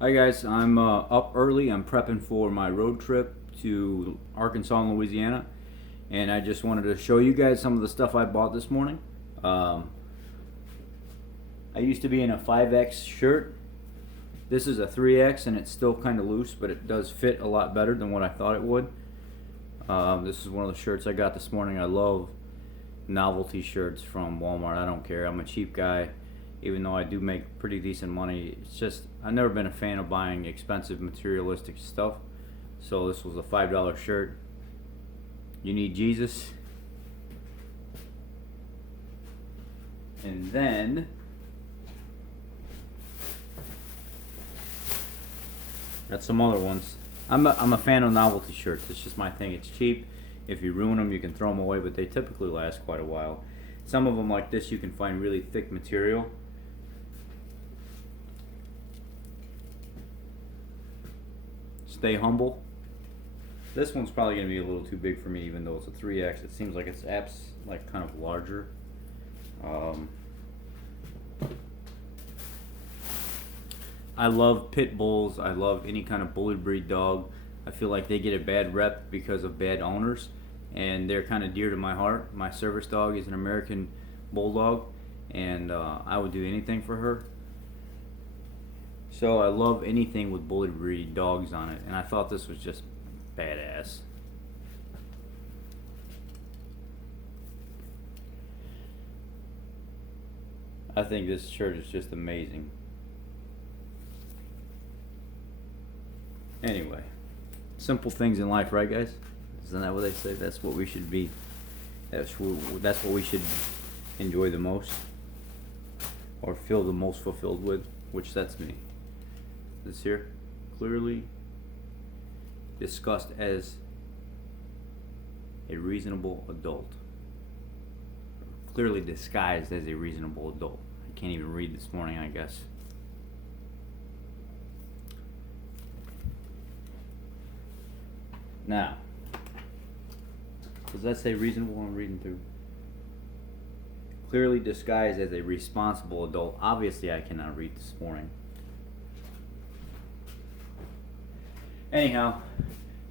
Hi guys, I'm up early. I'm prepping for my road trip to Arkansas and Louisiana, and I just wanted to show you guys some of the stuff I bought this morning. Um, I used to be in a 5X shirt. This is a 3X, and it's still kind of loose, but it does fit a lot better than what I thought it would. This is one of the shirts I got this morning. I love novelty shirts from Walmart. I don't care. I'm a cheap guy, even though I do make pretty decent money. It's just I've never been a fan of buying expensive materialistic stuff. So this was a $5 shirt. You need Jesus. And then got some other ones. I'm a fan of novelty shirts. It's just my thing. It's cheap. If you ruin them, you can throw them away, but they typically last quite a while. Some of them, like this, you can find really thick material. Stay humble. This one's probably going to be a little too big for me, even though it's a 3X. It seems like it's like kind of larger. I love pit bulls. I love any kind of bully breed dog. I feel like they get a bad rep because of bad owners, and they're kind of dear to my heart. My service dog is an American bulldog, and I would do anything for her. So I love anything with bully breed dogs on it, and I thought this was just badass. I think this shirt is just amazing. Anyway, simple things in life, right, guys? Isn't that what they say? That's what we should be. That's what we should enjoy the most, or feel the most fulfilled with, which that's me. This here, clearly discussed as a reasonable adult. Clearly disguised as a reasonable adult. I can't even read this morning, I guess. Now, does that say reasonable? I'm reading through. Clearly disguised as a responsible adult. Obviously, I cannot read this morning. Anyhow,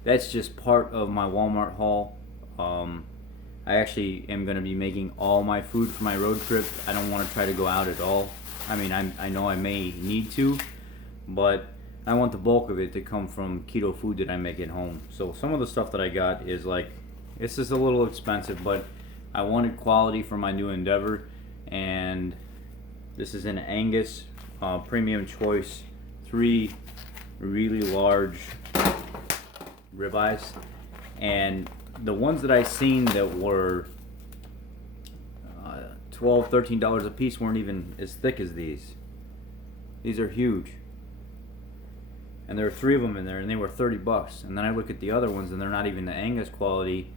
that's just part of my Walmart haul. I actually am going to be making all my food for my road trip. I don't want to try to go out at all. I mean, I know I may need to, but I want the bulk of it to come from keto food that I make at home. So some of the stuff that I got is like, this is a little expensive, but I wanted quality for my new endeavor, and this is an Angus Premium Choice 3 really large ribeyes, and the ones that I seen that were $12, $13 a piece weren't even as thick as these. These are huge. And there are 3 of them in there, and they were $30. And then I look at the other ones, and they're not even the Angus quality,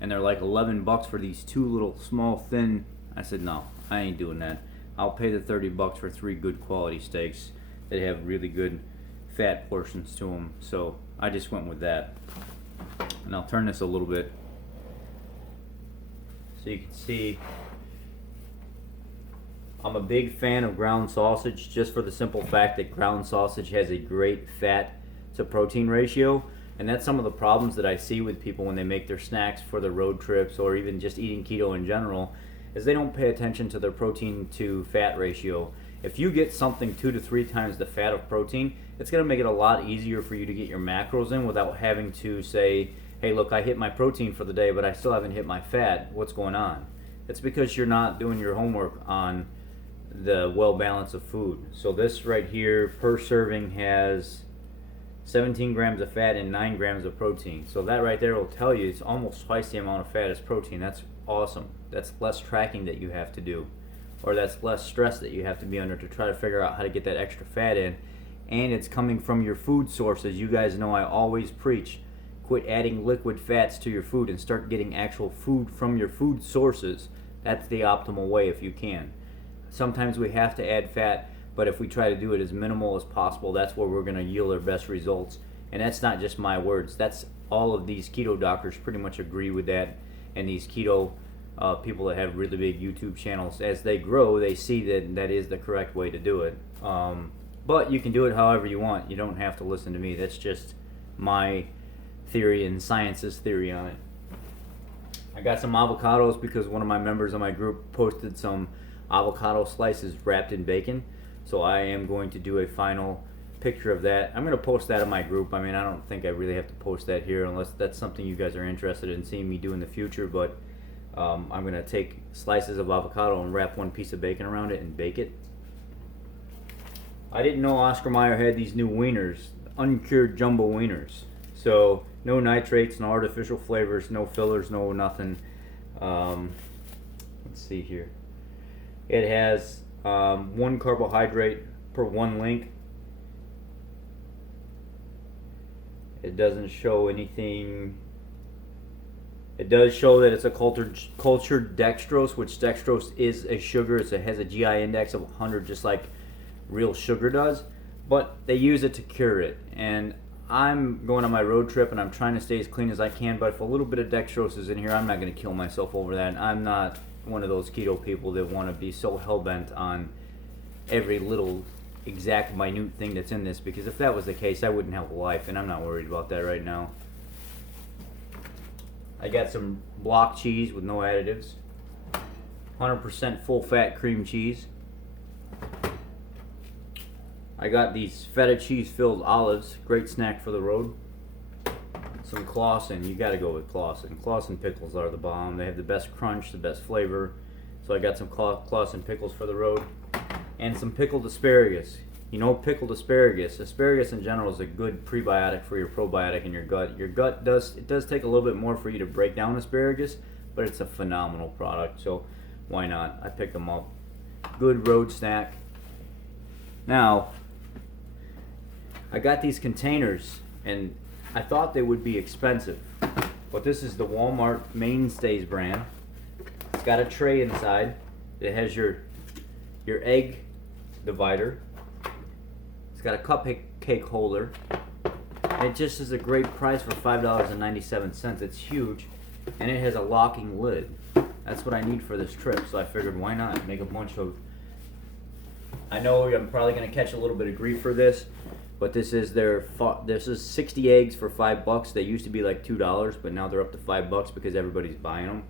and they're like $11 for these 2 little small thin. I said, no, I ain't doing that. I'll pay the $30 for 3 good quality steaks that have really good fat portions to them. So I just went with that. And I'll turn this a little bit so you can see. I'm a big fan of ground sausage, just for the simple fact that ground sausage has a great fat to protein ratio. And that's some of the problems that I see with people when they make their snacks for their road trips, or even just eating keto in general, is they don't pay attention to their protein to fat ratio. If you get something 2 to 3 times the fat of protein, it's going to make it a lot easier for you to get your macros in without having to say, hey, look, I hit my protein for the day, but I still haven't hit my fat. What's going on? It's because you're not doing your homework on the well balance of food. So this right here per serving has 17 grams of fat and 9 grams of protein. So that right there will tell you it's almost twice the amount of fat as protein. That's awesome. That's less tracking that you have to do, or that's less stress that you have to be under to try to figure out how to get that extra fat in. And it's coming from your food sources. You guys know I always preach, quit adding liquid fats to your food and start getting actual food from your food sources. That's the optimal way if you can. Sometimes we have to add fat, but if we try to do it as minimal as possible, that's where we're going to yield our best results. And that's not just my words. That's all of these keto doctors pretty much agree with that. And these keto people that have really big YouTube channels, as they grow, they see that that is the correct way to do it. But you can do it however you want. You don't have to listen to me. That's just my theory and science's theory on it. I got some avocados because one of my members of my group posted some avocado slices wrapped in bacon. So I am going to do a final picture of that. I'm going to post that in my group. I mean, I don't think I really have to post that here unless that's something you guys are interested in seeing me do in the future. But I'm going to take slices of avocado and wrap one piece of bacon around it and bake it. I didn't know Oscar Mayer had these new wieners, uncured jumbo wieners. So no nitrates, no artificial flavors, no fillers, no nothing. Let's see here. It has 1 carbohydrate per 1 link. It doesn't show anything. It does show that it's a cultured dextrose, which dextrose is a sugar. It has a GI index of 100, just like real sugar does. But they use it to cure it. And I'm going on my road trip and I'm trying to stay as clean as I can. But if a little bit of dextrose is in here, I'm not going to kill myself over that. I'm not one of those keto people that want to be so hell-bent on every little exact minute thing that's in this, because if that was the case, I wouldn't have a life, and I'm not worried about that right now. I got some block cheese with no additives, 100% full-fat cream cheese. I got these feta cheese-filled olives, great snack for the road. Some Clausen, you gotta go with Clausen. Clausen pickles are the bomb. They have the best crunch, the best flavor. So I got some Clausen pickles for the road. And some pickled asparagus. You know, pickled asparagus. Asparagus in general is a good prebiotic for your probiotic in your gut. Your gut does take a little bit more for you to break down asparagus, but it's a phenomenal product. So why not? I picked them up. Good road snack. Now, I got these containers, and I thought they would be expensive, but this is the Wal-Mart Mainstays brand. It's got a tray inside. It has your egg divider. It's got a cupcake holder. And it just is a great price for $5.97. It's huge, and it has a locking lid. That's what I need for this trip, so I figured why not make a bunch of... I know I'm probably going to catch a little bit of grief for this, but this is 60 eggs for $5. They used to be like $2, but now they're up to $5 because everybody's buying them.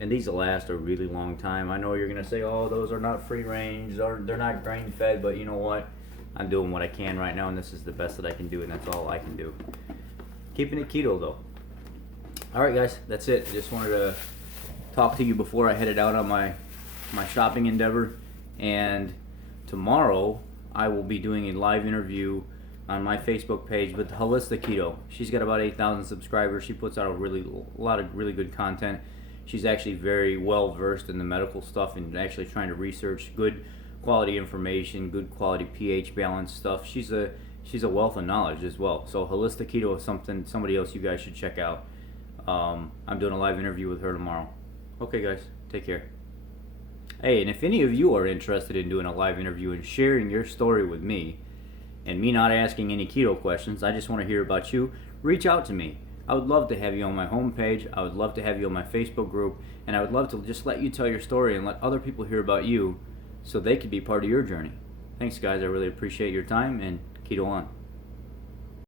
And these will last a really long time. I know you're going to say, oh, those are not free range, or they're not grain fed, but you know what? I'm doing what I can right now, and this is the best that I can do, and that's all I can do. Keeping it keto, though. Alright, guys, that's it. I just wanted to talk to you before I headed out on my shopping endeavor. And tomorrow, I will be doing a live interview on my Facebook page with Holistic Keto. She's got about 8,000 subscribers. She puts out a lot of really good content. She's actually very well versed in the medical stuff and actually trying to research good quality information, good quality pH balance stuff. She's a wealth of knowledge as well. So Holistic Keto is somebody else you guys should check out. I'm doing a live interview with her tomorrow. Okay, guys, take care. Hey, and if any of you are interested in doing a live interview and sharing your story with me, and me not asking any keto questions, I just want to hear about you, reach out to me. I would love to have you on my homepage. I would love to have you on my Facebook group, and I would love to just let you tell your story and let other people hear about you so they could be part of your journey. Thanks, guys. I really appreciate your time, and keto on.